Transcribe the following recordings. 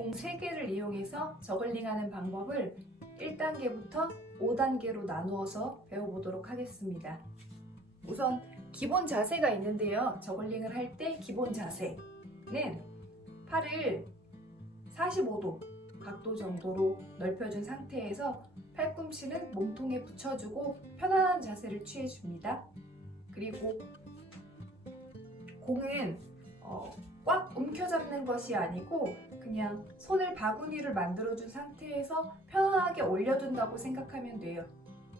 공 3개를 이용해서 저글링하는 방법을 1단계부터 5단계로 나누어서 배워보도록 하겠습니다. 우선 기본 자세가 있는데요. 저글링을 할 때 기본 자세는 팔을 45도 각도 정도로 넓혀준 상태에서 팔꿈치는 몸통에 붙여주고 편안한 자세를 취해줍니다. 그리고 공은 꽉 움켜잡는 것이 아니고 그냥 손을 바구니를 만들어준 상태에서 편안하게 올려둔다고 생각하면 돼요.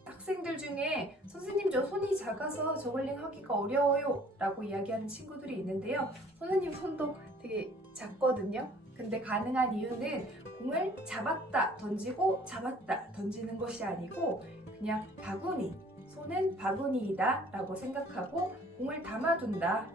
학생들 중에 선생님 저 손이 작아서 저글링 하기가 어려워요 라고 이야기하는 친구들이 있는데요. 선생님 손도 되게 작거든요. 근데 가능한 이유는 공을 잡았다 던지고 잡았다 던지는 것이 아니고 그냥 바구니, 손은 바구니이다 라고 생각하고 공을 담아둔다,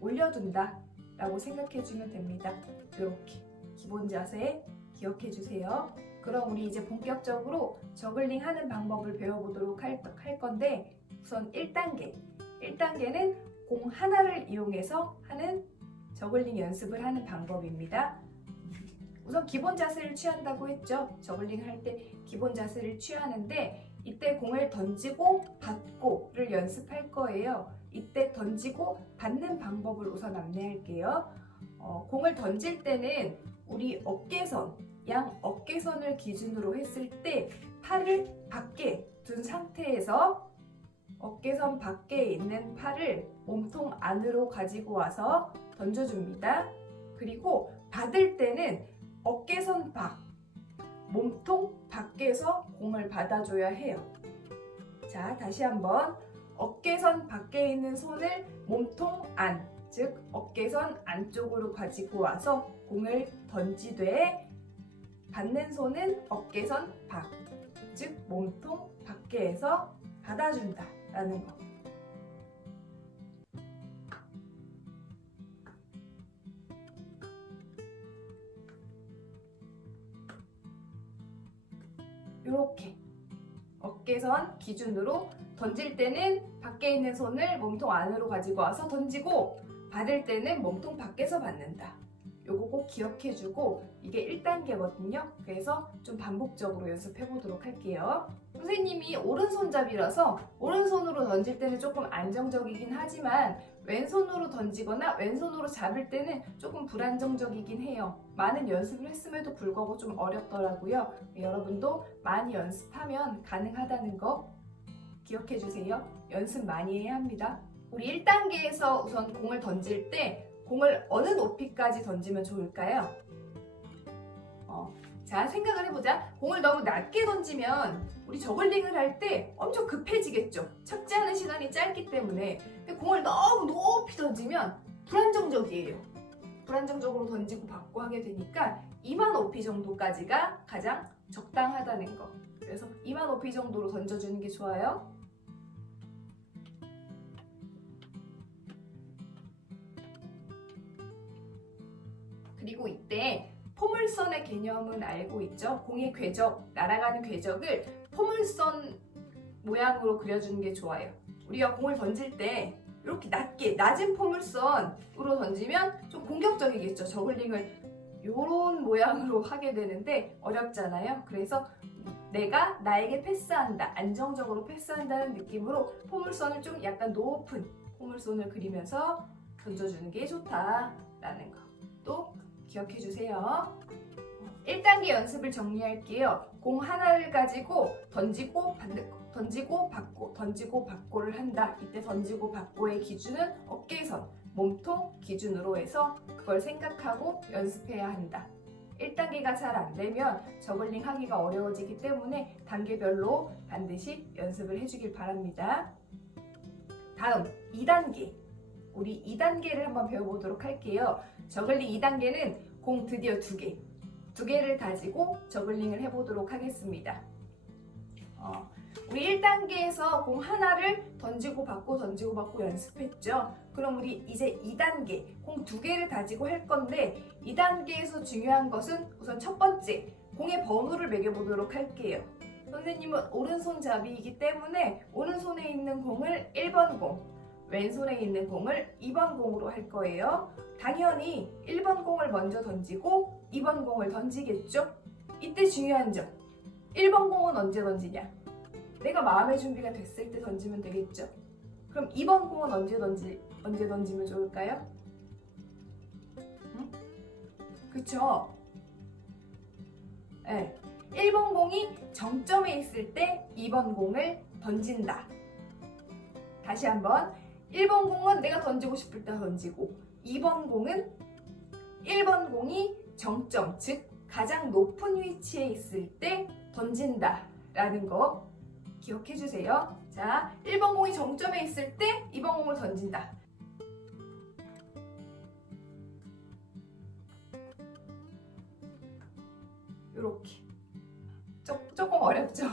올려둔다 라고 생각해주면 됩니다. 이렇게 기본 자세 기억해 주세요. 그럼 우리 이제 본격적으로 저글링 하는 방법을 배워보도록 할 건데 우선 1단계는 공 하나를 이용해서 하는 저글링 연습을 하는 방법입니다. 우선 기본 자세를 취한다고 했죠. 저글링 할 때 기본 자세를 취하는데 이때 공을 던지고 받고를 연습할 거예요. 이때 던지고 받는 방법을 우선 안내할게요. 공을 던질 때는 우리 어깨선, 양 어깨선을 기준으로 했을 때 팔을 밖에 둔 상태에서 어깨선 밖에 있는 팔을 몸통 안으로 가지고 와서 던져줍니다. 그리고 받을 때는 어깨선 밖, 몸통 밖에서 공을 받아줘야 해요. 자, 다시 한번 어깨선 밖에 있는 손을 몸통 안, 즉 어깨선 안쪽으로 가지고 와서 공을 던지되 받는 손은 어깨선 밖, 즉 몸통 밖에서 받아준다 라는 거. 이렇게 어깨선 기준으로 던질 때는 밖에 있는 손을 몸통 안으로 가지고 와서 던지고 받을 때는 몸통 밖에서 받는다. 요거 꼭 기억해주고 이게 1단계거든요. 그래서 좀 반복적으로 연습해 보도록 할게요. 선생님이 오른손잡이라서 오른손으로 던질 때는 조금 안정적이긴 하지만 왼손으로 던지거나 왼손으로 잡을 때는 조금 불안정적이긴 해요. 많은 연습을 했음에도 불구하고 좀 어렵더라고요. 여러분도 많이 연습하면 가능하다는 거 기억해 주세요. 연습 많이 해야 합니다. 우리 1단계에서 우선 공을 던질 때 공을 어느 높이까지 던지면 좋을까요? 자, 생각을 해보자. 공을 너무 낮게 던지면 우리 저글링을 할 때 엄청 급해지겠죠. 착지하는 시간이 짧기 때문에. 근데 공을 너무 높이 던지면 불안정적이에요. 불안정적으로 던지고 받고 하게 되니까 이마 높이 정도까지가 가장 적당하다는 거. 그래서 이마 높이 정도로 던져주는 게 좋아요. 그리고 이때 포물선의 개념은 알고 있죠? 공의 궤적, 날아가는 궤적을 포물선 모양으로 그려주는 게 좋아요. 우리가 공을 던질 때 이렇게 낮은 포물선으로 던지면 좀 공격적이겠죠. 저글링을 이런 모양으로 하게 되는데 어렵잖아요. 그래서 내가 나에게 패스한다, 안정적으로 패스한다는 느낌으로 포물선을 좀 약간 높은 포물선을 그리면서 던져주는 게 좋다라는 거. 또 기억해 주세요. 1단계 연습을 정리할게요. 공 하나를 가지고 던지고 받고 던지고 받고를 한다. 이때 던지고 받고의 기준은 어깨선, 몸통 기준으로 해서 그걸 생각하고 연습해야 한다. 1단계가 잘 안 되면 저글링 하기가 어려워지기 때문에 단계별로 반드시 연습을 해주길 바랍니다. 다음 2단계. 우리 2단계를 한번 배워보도록 할게요. 저글링 2단계는 공 드디어 2개를 가지고 저글링을 해보도록 하겠습니다. 우리 1단계에서 공 하나를 던지고 받고 연습했죠. 그럼 우리 이제 2단계 공 2개를 가지고 할 건데 2단계에서 중요한 것은 우선 첫 번째 공의 번호를 매겨보도록 할게요. 선생님은 오른손잡이이기 때문에 오른손에 있는 공을 1번 공, 왼손에 있는 공을 2번 공으로 할 거예요. 당연히 1번 공을 먼저 던지고 2번 공을 던지겠죠? 이때 중요한 점, 1번 공은 언제 던지냐? 내가 마음의 준비가 됐을 때 던지면 되겠죠? 그럼 2번 공은 언제 던지면 좋을까요? 응? 그쵸? 네. 1번 공이 정점에 있을 때 2번 공을 던진다. 다시 한번 1번 공은 내가 던지고 싶을 때 던지고 2번 공은 1번 공이 정점, 즉 가장 높은 위치에 있을 때 던진다 라는 거 기억해 주세요. 자, 1번 공이 정점에 있을 때 2번 공을 던진다. 이렇게 조금 어렵죠?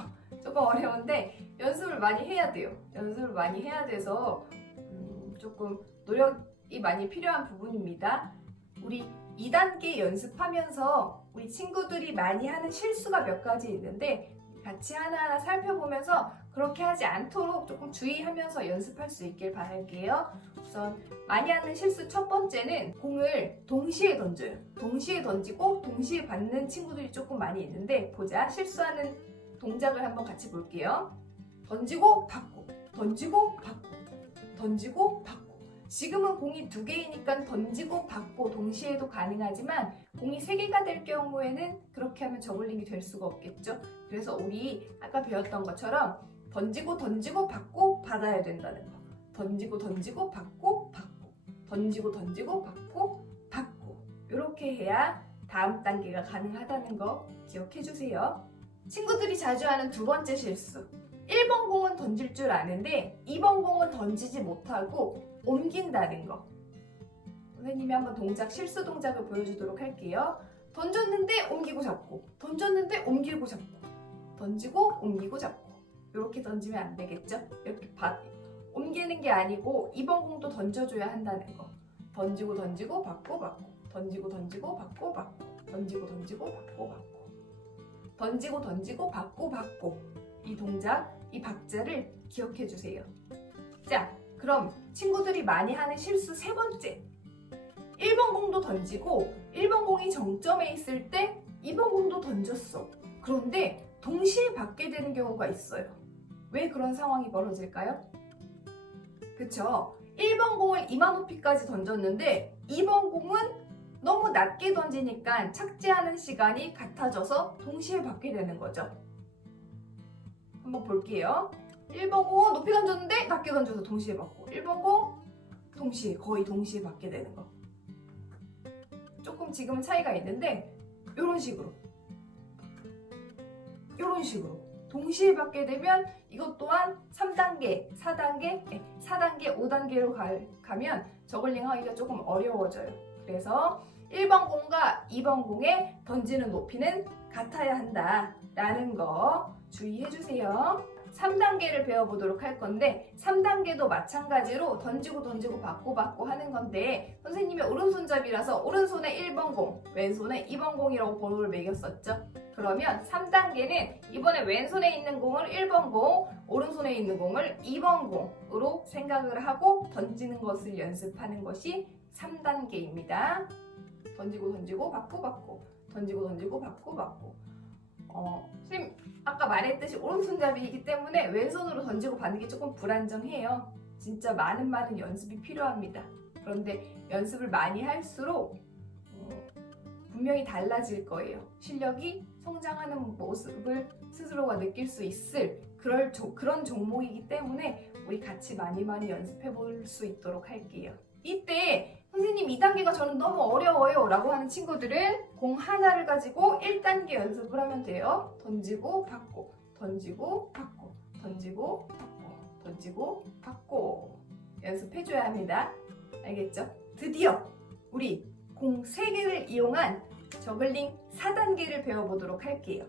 조금 어려운데 연습을 많이 해야 돼요. 연습을 많이 해야 돼서 조금 노력이 많이 필요한 부분입니다. 우리 2단계 연습하면서 우리 친구들이 많이 하는 실수가 몇 가지 있는데 같이 하나하나 살펴보면서 그렇게 하지 않도록 조금 주의하면서 연습할 수 있길 바랄게요. 우선 많이 하는 실수 첫 번째는 공을 동시에 던져요. 동시에 던지고 동시에 받는 친구들이 조금 많이 있는데 보자. 실수하는 동작을 한번 같이 볼게요. 던지고 받고, 던지고 받고, 던지고 받고. 지금은 공이 2개이니까 던지고 받고 동시에도 가능하지만 공이 3개가 될 경우에는 그렇게 하면 저글링이 될 수가 없겠죠. 그래서 우리 아까 배웠던 것처럼 던지고 던지고 받고 받아야 된다는 거. 던지고 던지고 받고 받고, 던지고 던지고 받고 받고. 이렇게 해야 다음 단계가 가능하다는 거 기억해 주세요. 친구들이 자주 하는 두 번째 실수. 1번 공은 던질 줄 아는데 2번 공은 던지지 못하고 옮긴다는 거. 선생님이 한번 실수 동작을 보여주도록 할게요. 던졌는데 옮기고 잡고, 던졌는데 옮기고 잡고, 던지고 옮기고 잡고. 이렇게 던지면 안 되겠죠? 이렇게 옮기는 게 아니고 2번 공도 던져줘야 한다는 거. 던지고 던지고 받고 받고, 던지고 던지고 받고 받고, 던지고 던지고 받고 받고, 던지고 던지고 받고 받고. 이 동작, 이 박자를 기억해 주세요. 자, 그럼 친구들이 많이 하는 실수 세 번째. 1번 공도 던지고 1번 공이 정점에 있을 때 2번 공도 던졌어. 그런데 동시에 받게 되는 경우가 있어요. 왜 그런 상황이 벌어질까요? 그쵸? 1번 공을 이마 높이까지 던졌는데 2번 공은 너무 낮게 던지니까 착지하는 시간이 같아져서 동시에 받게 되는 거죠. 한번 볼게요. 1번 공 높이 던졌는데 낮게 던져서 동시에 받고 1번 공 동시에 거의 동시에 받게 되는 거. 조금 지금은 차이가 있는데 이런 식으로 동시에 받게 되면 이것 또한 3단계, 4단계, 5단계로 가면 저글링 하기가 조금 어려워져요. 그래서 1번 공과 2번 공의 던지는 높이는 같아야 한다라는 거 주의해주세요. 3단계를 배워보도록 할 건데 3단계도 마찬가지로 던지고 던지고 받고 받고 하는 건데 선생님이 오른손잡이라서 오른손에 1번 공, 왼손에 2번 공이라고 번호를 매겼었죠. 그러면 3단계는 이번에 왼손에 있는 공을 1번 공, 오른손에 있는 공을 2번 공으로 생각을 하고 던지는 것을 연습하는 것이 3단계입니다. 던지고 던지고 받고 받고, 던지고 던지고 받고 받고. 선생님 아까 말했듯이 오른손잡이이기 때문에 왼손으로 던지고 받는 게 조금 불안정해요. 진짜 많은 연습이 필요합니다. 그런데 연습을 많이 할수록 분명히 달라질 거예요. 실력이 성장하는 모습을 스스로가 느낄 수 있을 그런 종목이기 때문에 우리 같이 많이 연습해 볼 수 있도록 할게요. 이때 선생님 2단계가 저는 너무 어려워요 라고 하는 친구들은 공 하나를 가지고 1단계 연습을 하면 돼요. 던지고 받고, 던지고 받고, 던지고 받고, 던지고 받고 연습해줘야 합니다. 알겠죠? 드디어 우리 공 3개를 이용한 저글링 4단계를 배워보도록 할게요.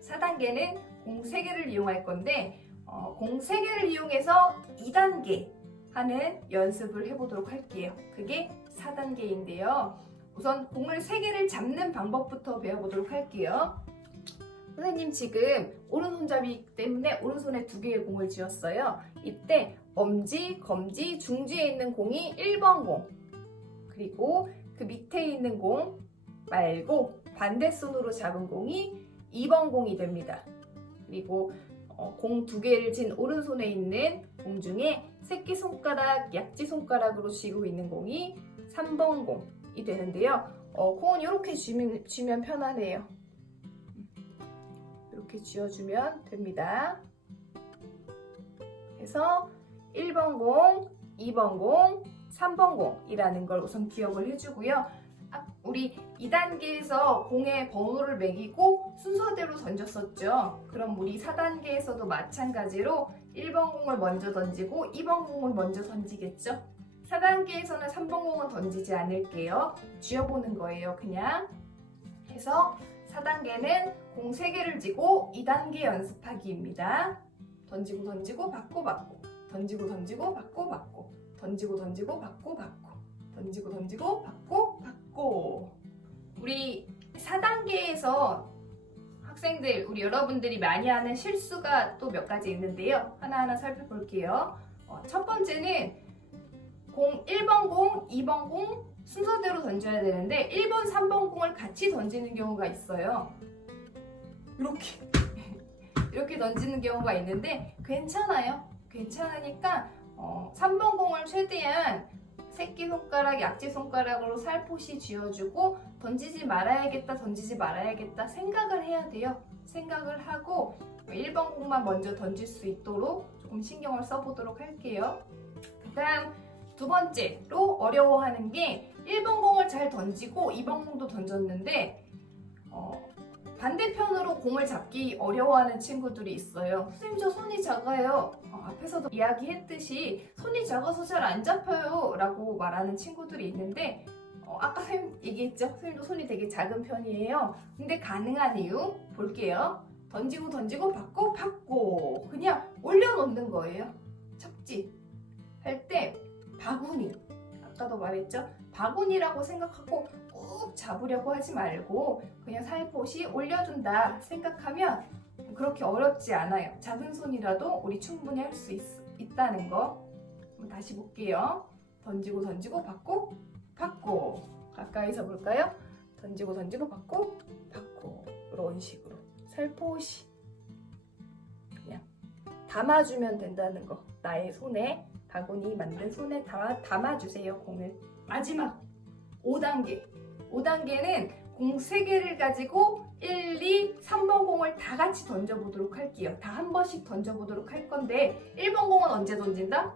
4단계는 공 3개를 이용할 건데 공 3개를 이용해서 2단계 하는 연습을 해보도록 할게요. 그게 4단계인데요. 우선 공을 3개를 잡는 방법부터 배워보도록 할게요. 선생님 지금 오른손잡이이기 때문에 오른손에 2개의 공을 쥐었어요. 이때 엄지, 검지, 중지에 있는 공이 1번 공, 그리고 그 밑에 있는 공 말고 반대손으로 잡은 공이 2번 공이 됩니다. 그리고 공 2개를 쥔 오른손에 있는 공 중에 새끼손가락, 약지손가락으로 쥐고 있는 공이 3번 공이 되는데요. 공은 이렇게 쥐면 편하네요. 이렇게 쥐어주면 됩니다. 그래서 1번 공, 2번 공, 3번 공이라는 걸 우선 기억을 해주고요. 우리 2단계에서 공의 번호를 매기고 순서대로 던졌었죠. 그럼 우리 4단계에서도 마찬가지로 1번 공을 먼저 던지고 2번 공을 먼저 던지겠죠. 4단계에서는 3번 공은 던지지 않을게요. 쥐어보는 거예요, 그냥. 해서 4단계는 공 3개를 쥐고 2단계 연습하기입니다. 던지고 던지고 받고 받고, 던지고 던지고 받고 받고, 던지고 던지고 받고 받고, 던지고 던지고 받고 받고. 우리 4단계에서 학생들, 우리 여러분들이 많이 하는 실수가 또 몇 가지 있는데요. 하나하나 살펴볼게요. 첫 번째는 공 1번 공, 2번 공 순서대로 던져야 되는데 1번, 3번 공을 같이 던지는 경우가 있어요. 이렇게 던지는 경우가 있는데 괜찮아요. 괜찮으니까 3번 공을 최대한 새끼손가락, 약지손가락으로 살포시 쥐어주고 던지지 말아야겠다, 던지지 말아야겠다 생각을 해야 돼요. 생각을 하고 1번 공만 먼저 던질 수 있도록 조금 신경을 써보도록 할게요. 그 다음 두 번째로 어려워하는 게 1번 공을 잘 던지고 2번 공도 던졌는데 반대편으로 공을 잡기 어려워하는 친구들이 있어요. 선생님, 저 손이 작아요. 앞에서도 이야기했듯이 손이 작아서 잘 안 잡혀요 라고 말하는 친구들이 있는데 아까 선생님 얘기했죠? 선생님도 손이 되게 작은 편이에요. 근데 가능한 이유 볼게요. 던지고 던지고 받고 받고 그냥 올려놓는 거예요. 착지 할 때 바구니, 아까도 말했죠? 바구니라고 생각하고 꾹 잡으려고 하지 말고 그냥 살포시 올려준다 생각하면 그렇게 어렵지 않아요. 작은 손이라도 우리 충분히 할 수 있다는 거. 한번 다시 볼게요. 던지고 던지고 받고 받고. 가까이서 볼까요? 던지고 던지고 받고 받고. 이런 식으로 살포시 그냥 담아주면 된다는 거. 나의 손에, 바구니 만든 손에 담아주세요, 공을. 마지막 5단계. 5단계는 공 3개를 가지고 1, 2, 3번 공을 다 같이 던져보도록 할게요. 다 한 번씩 던져보도록 할 건데 1번 공은 언제 던진다?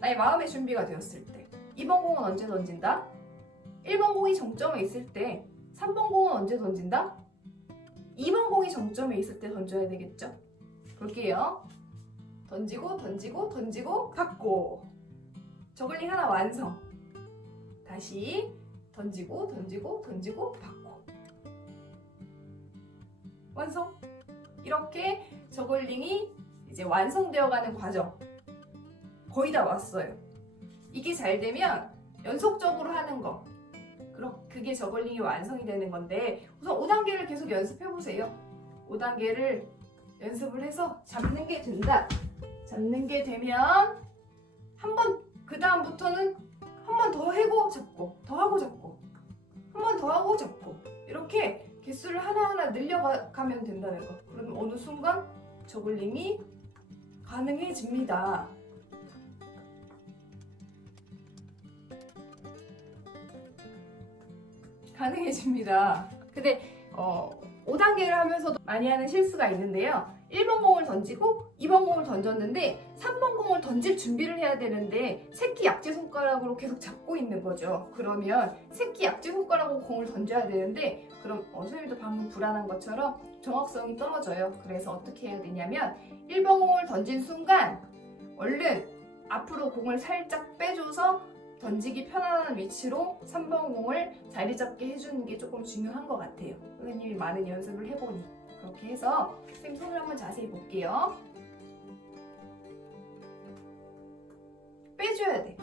나의 마음의 준비가 되었을 때. 2번 공은 언제 던진다? 1번 공이 정점에 있을 때. 3번 공은 언제 던진다? 2번 공이 정점에 있을 때 던져야 되겠죠? 볼게요. 던지고 던지고 던지고 받고. 저글링 하나 완성. 다시 던지고 던지고 던지고 받고. 완성. 이렇게 저글링이 이제 완성되어가는 과정. 거의 다 왔어요. 이게 잘 되면 연속적으로 하는 거. 그게 저글링이 완성이 되는 건데 우선 5단계를 계속 연습해보세요. 5단계를 연습을 해서 잡는 게 된다. 잡는 게 되면 한 번, 그 다음부터는 한 번 더 하고 잡고, 더 하고 잡고, 한 번 더 하고 잡고, 이렇게 개수를 하나하나 늘려가면 된다는 거. 그러면 어느 순간 저글링이 가능해집니다. 가능해집니다. 근데 5단계를 하면서도 많이 하는 실수가 있는데요. 1번 공을 던지고 2번 공을 던졌는데 3번 공을 던질 준비를 해야 되는데 새끼 약지손가락으로 계속 잡고 있는 거죠. 그러면 새끼 약지손가락으로 공을 던져야 되는데 그럼 선생님도 방금 불안한 것처럼 정확성이 떨어져요. 그래서 어떻게 해야 되냐면 1번 공을 던진 순간 얼른 앞으로 공을 살짝 빼줘서 던지기 편안한 위치로 3번 공을 자리 잡게 해주는 게 조금 중요한 것 같아요. 선생님이 많은 연습을 해보니. 그렇게 해서 선생님 손을 한번 자세히 볼게요. 빼줘야 돼.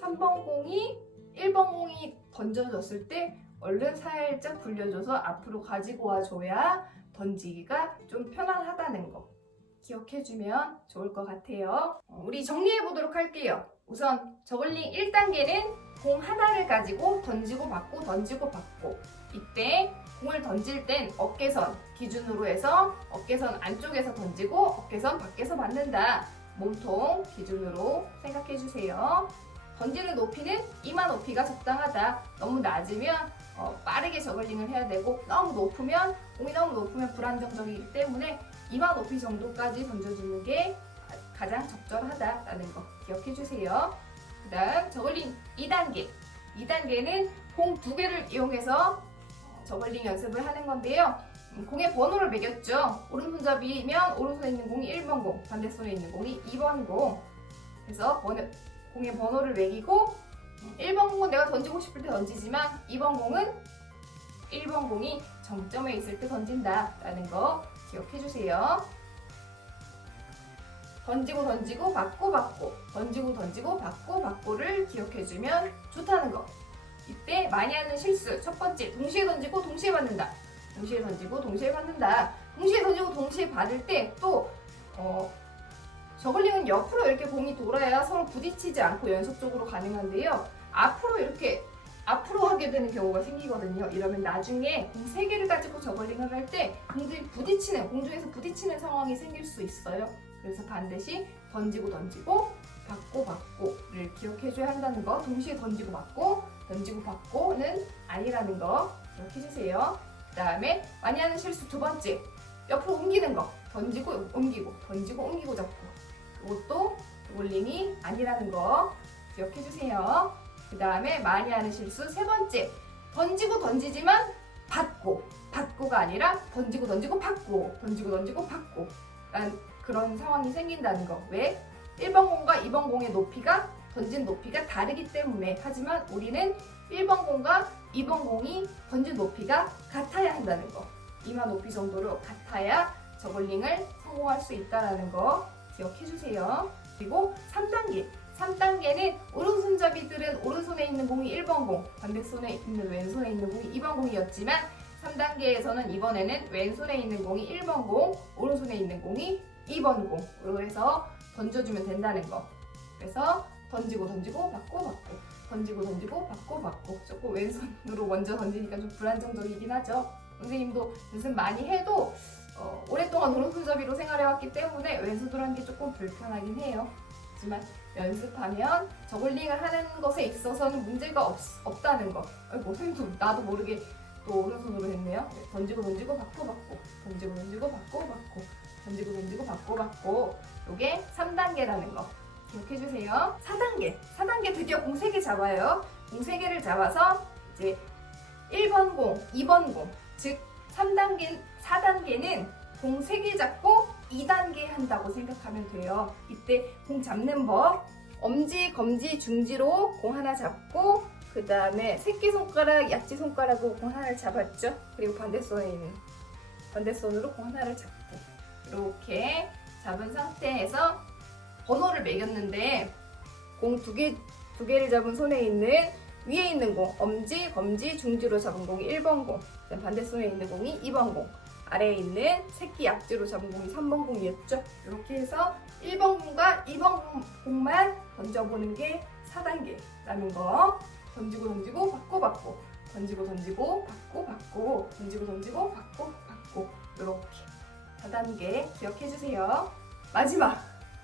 3번 공이 1번 공이 던져졌을 때 얼른 살짝 굴려줘서 앞으로 가지고 와줘야 던지기가 좀 편안하다는 거. 기억해주면 좋을 것 같아요. 우리 정리해보도록 할게요. 우선 저글링 1단계는 공 하나를 가지고 던지고 받고 던지고 받고, 이때 공을 던질 땐 어깨선 기준으로 해서 어깨선 안쪽에서 던지고 어깨선 밖에서 받는다. 몸통 기준으로 생각해주세요. 던지는 높이는 이마 높이가 적당하다. 너무 낮으면 빠르게 저글링을 해야 되고, 공이 너무 높으면 불안정적이기 때문에 이마 높이 정도까지 던져주는 게 가장 적절하다라는 거 기억해주세요. 그 다음 저글링 2단계. 2단계는 공 2개를 이용해서 저글링 연습을 하는 건데요. 공의 번호를 매겼죠. 오른손잡이면 오른손에 있는 공이 1번 공, 반대손에 있는 공이 2번 공. 그래서 공의 번호를 매기고 1번 공은 내가 던지고 싶을 때 던지지만 2번 공은 1번 공이 정점에 있을 때 던진다라는 거 기억해주세요. 던지고 던지고 받고 받고, 던지고 던지고 받고 받고를 기억해주면 좋다는 거. 이때 많이 하는 실수 첫 번째, 동시에 던지고 동시에 받는다. 동시에 던지고 동시에 받는다. 동시에 던지고 동시에 받을 때 또 저글링은 옆으로 이렇게 공이 돌아야 서로 부딪히지 않고 연속적으로 가능한데요. 앞으로 하게 되는 경우가 생기거든요. 이러면 나중에 공 3개를 가지고 저글링을 할 때 공중에서 부딪히는 상황이 생길 수 있어요. 그래서 반드시 던지고 던지고 받고 받고를 기억해줘야 한다는 거. 동시에 던지고 받고는 아니라는 거 기억해주세요. 그 다음에 많이 하는 실수 두 번째, 옆으로 옮기는 거. 던지고 옮기고 던지고 옮기고 잡고, 그것도 저글링이 아니라는 거 기억해주세요. 그 다음에 많이 하는 실수 세 번째, 던지고 던지지만 받고가 아니라 던지고 받고, 던지고 받고 라는 그런 상황이 생긴다는 거. 왜? 1번 공과 2번 공의 높이가, 던진 높이가 다르기 때문에. 하지만 우리는 1번 공과 2번 공이 던진 높이가 같아야 한다는 거. 이마 높이 정도로 같아야 저글링을 성공할 수 있다는 거 기억해주세요. 그리고 3단계는 오른손잡이들은 오른손에 있는 공이 1번 공, 반대손에 있는 왼손에 있는 공이 2번 공이었지만 3단계에서는 이번에는 왼손에 있는 공이 1번 공, 오른손에 있는 공이 2번 공으로 해서 던져주면 된다는 거. 그래서 던지고 받고 던지고 받고. 조금 왼손으로 먼저 던지니까 좀 불안정적이긴 하죠. 선생님도 연습 많이 해도 오랫동안 오른손잡이로 생활해왔기 때문에 왼손으로 하는 게 조금 불편하긴 해요. 하지만 연습하면 저글링을 하는 것에 있어서는 문제가 없다는 거. 선생님도 나도 모르게 또 오른손으로 했네요. 던지고 받고 던지고 받고. 요게 3단계라는 거 기억해주세요. 4단계 드디어 공 3개 잡아요. 공 3개를 잡아서 이제 1번 공, 2번 공, 즉 4단계는 공 3개 잡고 2단계 한다고 생각하면 돼요. 이때 공 잡는 법, 엄지, 검지, 중지로 공 하나 잡고, 그 다음에 새끼손가락, 약지손가락으로 공 하나를 잡았죠. 그리고 반대손으로 공 하나를 잡고, 이렇게 잡은 상태에서 번호를 매겼는데, 공 두 개를 잡은 손에 있는 위에 있는 공, 엄지, 검지, 중지로 잡은 공이 1번 공, 반대손에 있는 공이 2번 공, 아래에 있는 새끼 약지로 잡은 공이 3번 공이었죠. 이렇게 해서 1번 공과 2번 공만 던져보는 게 4단계라는 거. 던지고 받고 던지고 받고 던지고 받고 이렇게 4단계 기억해주세요. 마지막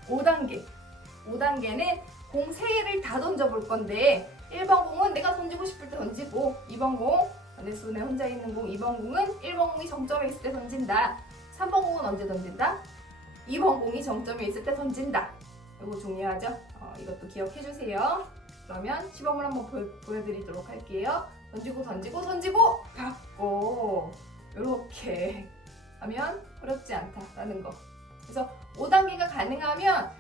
5단계는 공 3개를 다 던져볼 건데 1번 공은 내가 던지고 싶을 때 던지고 2번 공, 반대손에 혼자 있는 공 2번 공은 1번 공이 정점에 있을 때 던진다. 3번 공은 언제 던진다? 2번 공이 정점에 있을 때 던진다. 이거 중요하죠? 이것도 기억해주세요. 그러면 시범을 한번 보여드리도록 할게요. 던지고 받고 이렇게 하면 어렵지 않다라는 거. 그래서 5단계가 가능하면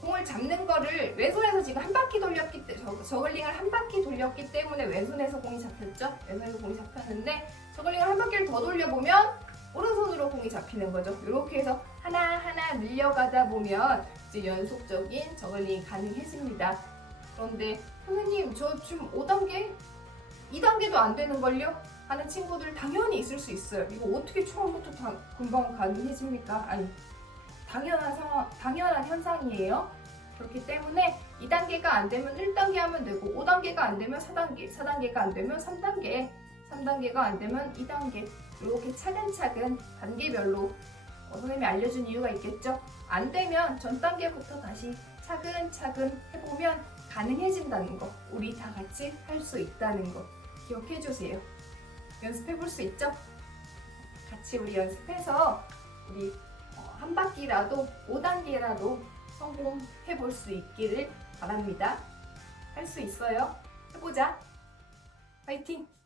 공을 잡는 거를 왼손에서 지금 한 바퀴 돌렸기 때문에 저글링을 한 바퀴 돌렸기 때문에 왼손에서 공이 잡혔죠. 왼손에서 공이 잡혔는데 저글링을 한 바퀴를 더 돌려보면 오른손으로 공이 잡히는 거죠. 이렇게 해서 하나하나 늘려가다 보면 이제 연속적인 저글링이 가능해집니다. 그런데 선생님 저 지금 5단계? 2단계도 안 되는걸요? 하는 친구들 당연히 있을 수 있어요. 이거 어떻게 처음부터 다 금방 가능해집니까? 아니, 당연한 현상이에요. 그렇기 때문에 2단계가 안 되면 1단계 하면 되고 5단계가 안 되면 4단계, 4단계가 안 되면 3단계, 3단계가 안 되면 2단계 이렇게 차근차근 단계별로 선생님이 알려준 이유가 있겠죠? 안 되면 전 단계부터 다시 차근차근 해보면 가능해진다는 거, 우리 다 같이 할 수 있다는 거 기억해 주세요. 연습해 볼 수 있죠? 같이 우리 연습해서 우리 한 바퀴라도 5단계라도 성공해 볼 수 있기를 바랍니다. 할 수 있어요. 해보자. 화이팅!